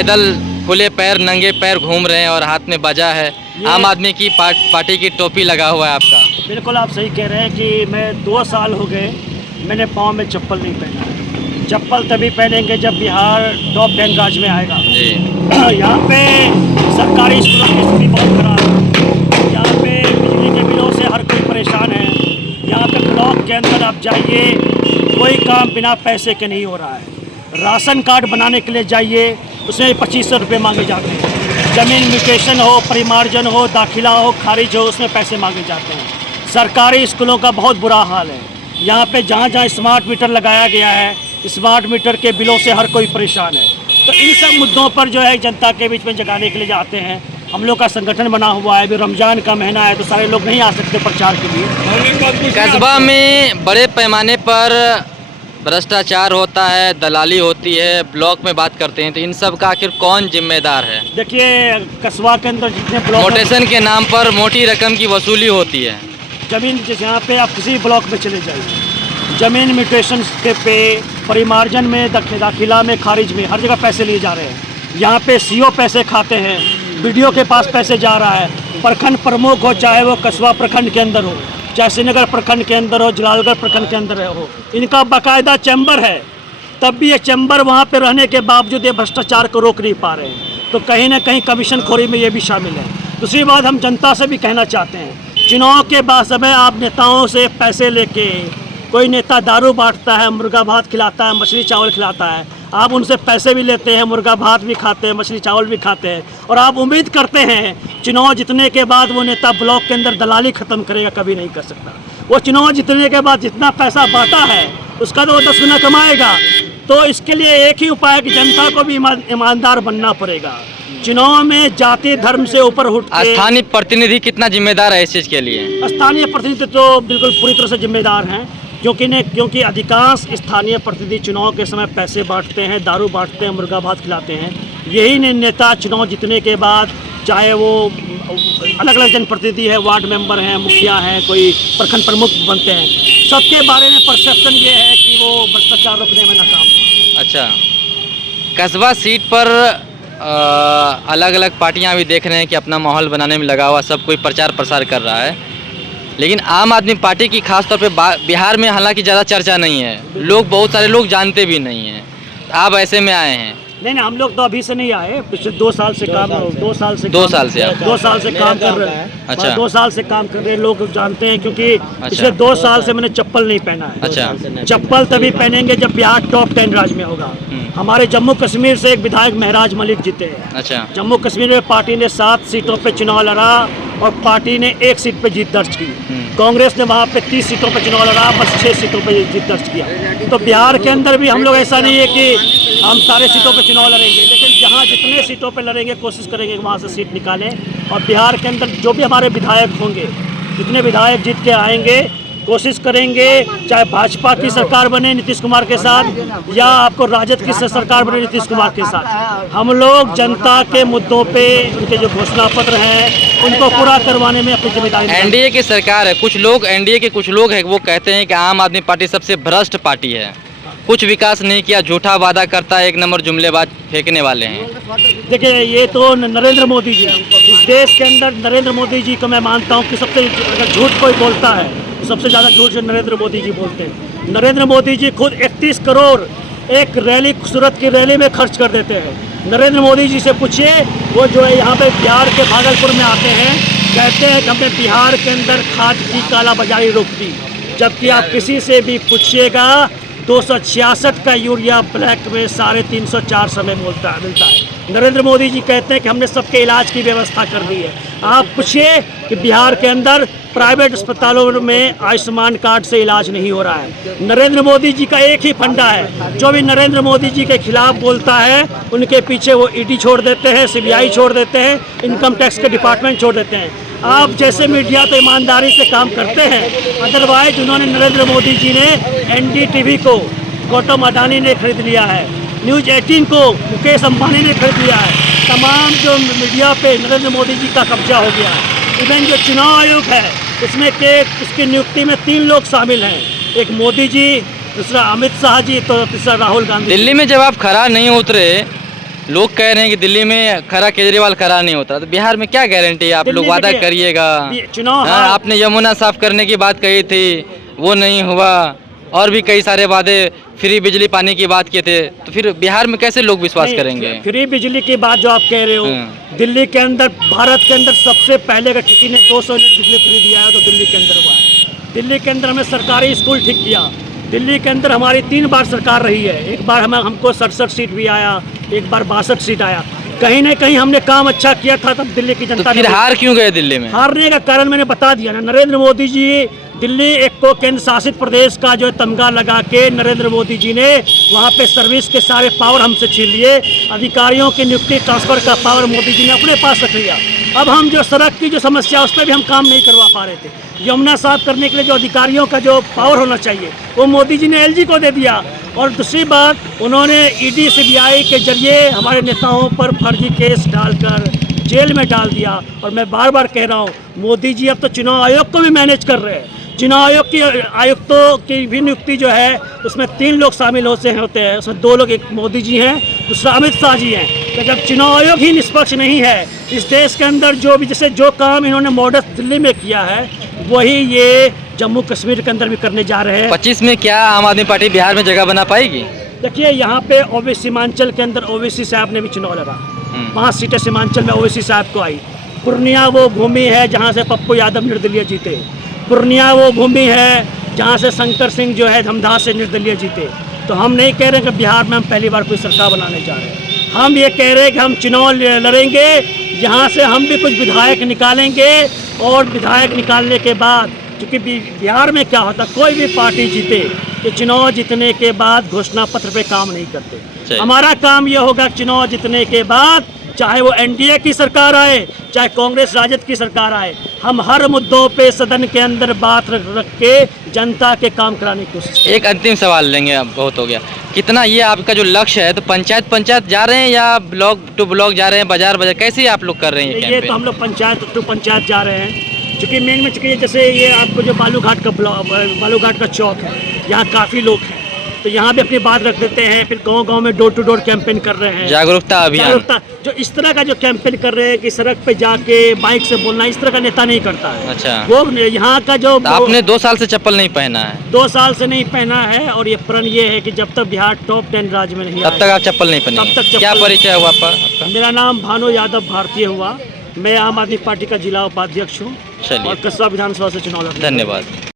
पैदल खुले पैर नंगे पैर घूम रहे हैं और हाथ में बाजा है। आम आदमी की पार्टी की टोपी लगा हुआ है आपका। बिल्कुल आप सही कह रहे हैं कि मैं 2 साल हो गए मैंने पाँव में चप्पल नहीं पहना है। चप्पल तभी पहनेंगे जब बिहार टॉप 10 राज्य में आएगा जी। यहाँ पे सरकारी स्कूलों की स्थिति बहुत खराब है। यहाँ पे बिजली के बिलों से हर कोई परेशान है। यहाँ पे ब्लॉक के अंदर आप जाइए, कोई काम बिना पैसे के नहीं हो रहा है। राशन कार्ड बनाने के लिए जाइए, उसमें 2500 रुपये मांगे जाते हैं। ज़मीन म्यूटेशन हो, परिमार्जन हो, दाखिला हो, खारिज हो, उसमें पैसे मांगे जाते हैं। सरकारी स्कूलों का बहुत बुरा हाल है। यहाँ पे जहाँ जहाँ स्मार्ट मीटर लगाया गया है, स्मार्ट मीटर के बिलों से हर कोई परेशान है। तो इन सब मुद्दों पर जो है जनता के बीच में जगाने के लिए जाते हैं। हम लोग का संगठन बना हुआ है। अभी रमज़ान का महीना है तो सारे लोग नहीं आ सकते प्रचार के लिए। कस्बा में बड़े पैमाने पर भ्रष्टाचार होता है, दलाली होती है, ब्लॉक में बात करते हैं, तो इन सब का आखिर कौन जिम्मेदार है? देखिए कस्बा के अंदर जितने ब्लॉक मोटेशन के नाम पर मोटी रकम की वसूली होती है। ज़मीन जैसे यहाँ पे आप किसी ब्लॉक में चले जाइए, ज़मीन म्यूटेशन के पे, परिमार्जन में, दाखिला में, खारिज में, हर जगह पैसे लिए जा रहे हैं। यहाँ पे सीओ पैसे खाते हैं, बीडीओ के पास पैसे जा रहा है। प्रखंड प्रमुख हो, चाहे वो कस्बा प्रखंड के अंदर हो, चाहे श्रीनगर प्रखंड के अंदर हो, जलालगढ़ प्रखंड के अंदर हो, इनका बाकायदा चैम्बर है। तब भी ये चैम्बर वहाँ पे रहने के बावजूद ये भ्रष्टाचार को रोक नहीं पा रहे हैं। तो कहीं ना कहीं कमीशन खोरी में ये भी शामिल है। दूसरी बात हम जनता से भी कहना चाहते हैं, चुनाव के बाद समय आप नेताओं से पैसे लेके, कोई नेता दारू बांटता है, मुर्गा भात खिलाता है, मछली चावल खिलाता है, आप उनसे पैसे भी लेते हैं, मुर्गा भात भी खाते हैं, मछली चावल भी खाते हैं, और आप उम्मीद करते हैं चुनाव जीतने के बाद वो नेता ब्लॉक के अंदर दलाली ख़त्म करेगा। कभी नहीं कर सकता। वो चुनाव जीतने के बाद जितना पैसा बांटा है उसका तो वो 10 गुना कमाएगा। तो इसके लिए एक ही उपाय है कि जनता को भी ईमानदार बनना परेगा। चुनाव में जाति धर्म से ऊपर उठ के स्थानीय प्रतिनिधि कितना जिम्मेदार है इस चीज़ के लिए? स्थानीय प्रतिनिधि तो बिल्कुल पूरी तरह से जिम्मेदार हैं, क्योंकि अधिकांश स्थानीय प्रतिनिधि चुनाव के समय पैसे बांटते हैं, दारू बांटते हैं, मुर्गा भात खिलाते हैं। यही नेता चुनाव जीतने के बाद, चाहे वो अलग अलग जनप्रतिनिधि है, वार्ड मेंबर हैं, मुखिया हैं, कोई प्रखंड प्रमुख बनते हैं, सबके बारे में परसेप्शन ये है कि वो भ्रष्टाचार रोकने में नाकाम। अच्छा, कस्बा सीट पर अलग अलग पार्टियां भी देख रहे हैं कि अपना माहौल बनाने में लगा हुआ, सब कोई प्रचार प्रसार कर रहा है, लेकिन आम आदमी पार्टी की खासतौर पे बिहार में हालांकि ज़्यादा चर्चा नहीं है, बहुत सारे लोग जानते भी नहीं हैं। आप ऐसे में आए हैं? नहीं, हम लोग तो अभी से नहीं आए, पिछले 2 साल से काम 2 साल से काम कर रहे हैं। अच्छा, 2 साल से काम कर रहे हैं, लोग जानते हैं, क्योंकि पिछले 2 साल से मैंने चप्पल नहीं पहना है। अच्छा, चप्पल तभी पहनेंगे जब बिहार टॉप 10 राज्य में होगा। हमारे जम्मू कश्मीर से एक विधायक महराज मलिक जीते हैं। अच्छा, जम्मू कश्मीर में पार्टी ने 7 सीटों पे चुनाव लड़ा और पार्टी ने 1 सीट पे जीत दर्ज की। कांग्रेस ने वहाँ पे 30 सीटों पे चुनाव लड़ा, बस 6 सीटों पे जीत दर्ज किया। तो बिहार के अंदर भी हम लोग ऐसा नहीं है कि हम सारे सीटों पे चुनाव लड़ेंगे, लेकिन जहाँ जितने सीटों पे लड़ेंगे कोशिश करेंगे कि वहाँ से सीट निकालें। और बिहार के अंदर जो भी हमारे विधायक होंगे, जितने विधायक जीत के आएंगे, कोशिश करेंगे चाहे भाजपा की सरकार बने नीतीश कुमार के साथ, या आपको राजद की सरकार बने नीतीश कुमार के साथ, हम लोग जनता के मुद्दों पे उनके जो घोषणा पत्र हैं उनको पूरा करवाने में अपनी जिम्मेदारी। एनडीए की सरकार है, कुछ लोग एनडीए के कुछ लोग हैं वो कहते हैं कि आम आदमी पार्टी सबसे भ्रष्ट पार्टी है, कुछ विकास नहीं किया, झूठा वादा करता है, 1 नंबर जुमलेबाज फेंकने वाले हैं। देखिए ये तो नरेंद्र मोदी जी, इस देश के अंदर नरेंद्र मोदी जी को मैं मानता हूँ कि सबसे, अगर झूठ कोई बोलता है सबसे ज़्यादा झूठ जो नरेंद्र मोदी जी बोलते हैं। नरेंद्र मोदी जी खुद 31 करोड़ एक रैली, सूरत की रैली में खर्च कर देते हैं। नरेंद्र मोदी जी से पूछिए, वो जो है यहाँ पे बिहार के भागलपुर में आते हैं, कहते हैं कि हमने बिहार के अंदर खाद की कालाबाजारी रोक दी, जबकि आप किसी से भी पूछिएगा 266 का यूरिया ब्लैक में 350-400 में मिलता है। नरेंद्र मोदी जी कहते हैं कि हमने सबके इलाज की व्यवस्था कर दी है। आप पूछिए कि बिहार के अंदर प्राइवेट अस्पतालों में आयुष्मान कार्ड से इलाज नहीं हो रहा है। नरेंद्र मोदी जी का एक ही फंडा है, जो भी नरेंद्र मोदी जी के खिलाफ बोलता है उनके पीछे वो ईडी छोड़ देते हैं, सीबीआई छोड़ देते हैं, इनकम टैक्स के डिपार्टमेंट छोड़ देते हैं। आप जैसे मीडिया तो ईमानदारी से काम करते हैं, अदरवाइज उन्होंने नरेंद्र मोदी जी ने एनडीटीवी को गौतम अडानी ने खरीद लिया है, न्यूज़ 18 को मुकेश अंबानी ने खरीद लिया है। तमाम जो मीडिया पे नरेंद्र मोदी जी का कब्जा हो गया है। इवन जो चुनाव आयोग है उसमें के उसकी नियुक्ति में 3 लोग शामिल हैं, एक मोदी जी, दूसरा अमित शाह जी, तो तीसरा राहुल गांधी। दिल्ली में जब आप खरा नहीं उतरे, लोग कह रहे हैं कि दिल्ली में खरा केजरीवाल खरा नहीं होता, तो बिहार में क्या गारंटी है? आप लोग दिल्ली वादा देखिए, करिएगा। चुनाव हाँ, आपने यमुना साफ करने की बात कही थी, वो नहीं हुआ, और भी कई सारे वादे, फ्री बिजली पानी की बात किए थे, तो फिर बिहार में कैसे लोग विश्वास नहीं, करेंगे? फ्री बिजली की बात जो आप कह रहे हो, दिल्ली के अंदर, भारत के अंदर सबसे पहले अगर किसी ने 200 यूनिट बिजली फ्री दिया है तो दिल्ली के अंदर हुआ है। दिल्ली के अंदर हमने सरकारी स्कूल ठीक किया। दिल्ली के अंदर हमारी 3 बार सरकार रही है। एक बार हमको 67 सीट भी आया, एक बार 62 सीट आया। कहीं ना कहीं हमने काम अच्छा किया था, तब दिल्ली की तो जनता फिर हार क्यों गए दिल्ली में? हारने का कारण मैंने बता दिया ना। नरेंद्र मोदी जी, दिल्ली एक को केंद्र शासित प्रदेश का जो तमगा लगा के नरेंद्र मोदी जी ने वहाँ पे सर्विस के सारे पावर हमसे छीन लिए। अधिकारियों की नियुक्ति ट्रांसफर का पावर मोदी जी ने अपने पास रख लिया। अब हम जो सड़क की जो समस्या, उस पर भी हम काम नहीं करवा पा रहे थे। यमुना साफ करने के लिए जो अधिकारियों का जो पावर होना चाहिए, वो मोदी जी ने एलजी को दे दिया। और दूसरी बात, उन्होंने ईडी सीबीआई के जरिए हमारे नेताओं पर फर्जी केस डालकर जेल में डाल दिया। और मैं बार बार कह रहा हूँ, मोदी जी अब तो चुनाव आयोग को भी मैनेज कर रहे हैं। चुनाव आयोग की आयुक्तों की भी नियुक्ति जो है, उसमें 3 लोग शामिल होते हैं। उसमें 2 लोग, एक मोदी जी हैं, दूसरा अमित शाह जी हैं। तो जब चुनाव आयोग ही निष्पक्ष नहीं है, इस देश के अंदर जो भी, जैसे जो काम इन्होंने मॉडल दिल्ली में किया है, वही ये जम्मू कश्मीर के अंदर भी करने जा रहे हैं। 25 में क्या आम आदमी पार्टी बिहार में जगह बना पाएगी? देखिए, यहाँ पे ओवैसी सीमांचल के अंदर ओवैसी साहब ने भी चुनाव लड़ा। 5 सीटें सीमांचल में ओवैसी साहब को आई। पूर्णिया वो भूमि है जहाँ से पप्पू यादव निर्दलीय जीते। पूर्णिया वो भूमि है जहाँ से शंकर सिंह जो है धमधा से निर्दलीय जीते। तो हम नहीं कह रहे कि बिहार में हम पहली बार कोई सरकार बनाने जा रहे हैं। हम ये कह रहे हैं कि हम चुनाव लड़ेंगे, यहाँ से हम भी कुछ विधायक निकालेंगे। और विधायक निकालने के बाद, क्योंकि बिहार में क्या होता, कोई भी पार्टी जीते तो चुनाव जीतने के बाद घोषणा पत्र पे काम नहीं करते। हमारा काम ये होगा, चुनाव जीतने के बाद चाहे वो एनडीए की सरकार आए, चाहे कांग्रेस राजद की सरकार आए, हम हर मुद्दों पे सदन के अंदर बात रख के जनता के काम कराने की कोशिश। एक अंतिम सवाल लेंगे, अब बहुत हो गया। कितना ये आपका जो लक्ष्य है, तो पंचायत जा रहे हैं या ब्लॉक टू ब्लॉक जा रहे हैं, बाजार कैसे आप लोग कर रहे हैं ये तो हम लोग पंचायत टू पंचायत जा रहे हैं। चूँकि मेन में चूँकि जैसे ये आपको जो बालूघाट का चौक है, यहाँ काफ़ी लोग हैं, तो यहाँ भी अपनी बात रख देते हैं। फिर गांव-गांव में डोर टू डोर कैंपेन कर रहे हैं, जागरूकता अभियान। जो इस तरह का जो कैंपेन कर रहे हैं कि सड़क पे जाके बाइक से बोलना, इस तरह का नेता नहीं करता है। अच्छा, वो यहाँ का जो, तो आपने 2 साल से चप्पल नहीं पहना है? 2 साल से नहीं पहना है। और ये प्रण ये है कि जब तक बिहार टॉप 10 राज्य में नहीं तब तक आप चप्पल नहीं पहने? तब तक क्या परिचय हुआ आपका? मेरा नाम भानु यादव भारतीय हुआ। मैं आम आदमी पार्टी का जिला उपाध्यक्ष हूँ और कस्बा विधानसभा से चुनाव लड़ रहा हूं। धन्यवाद।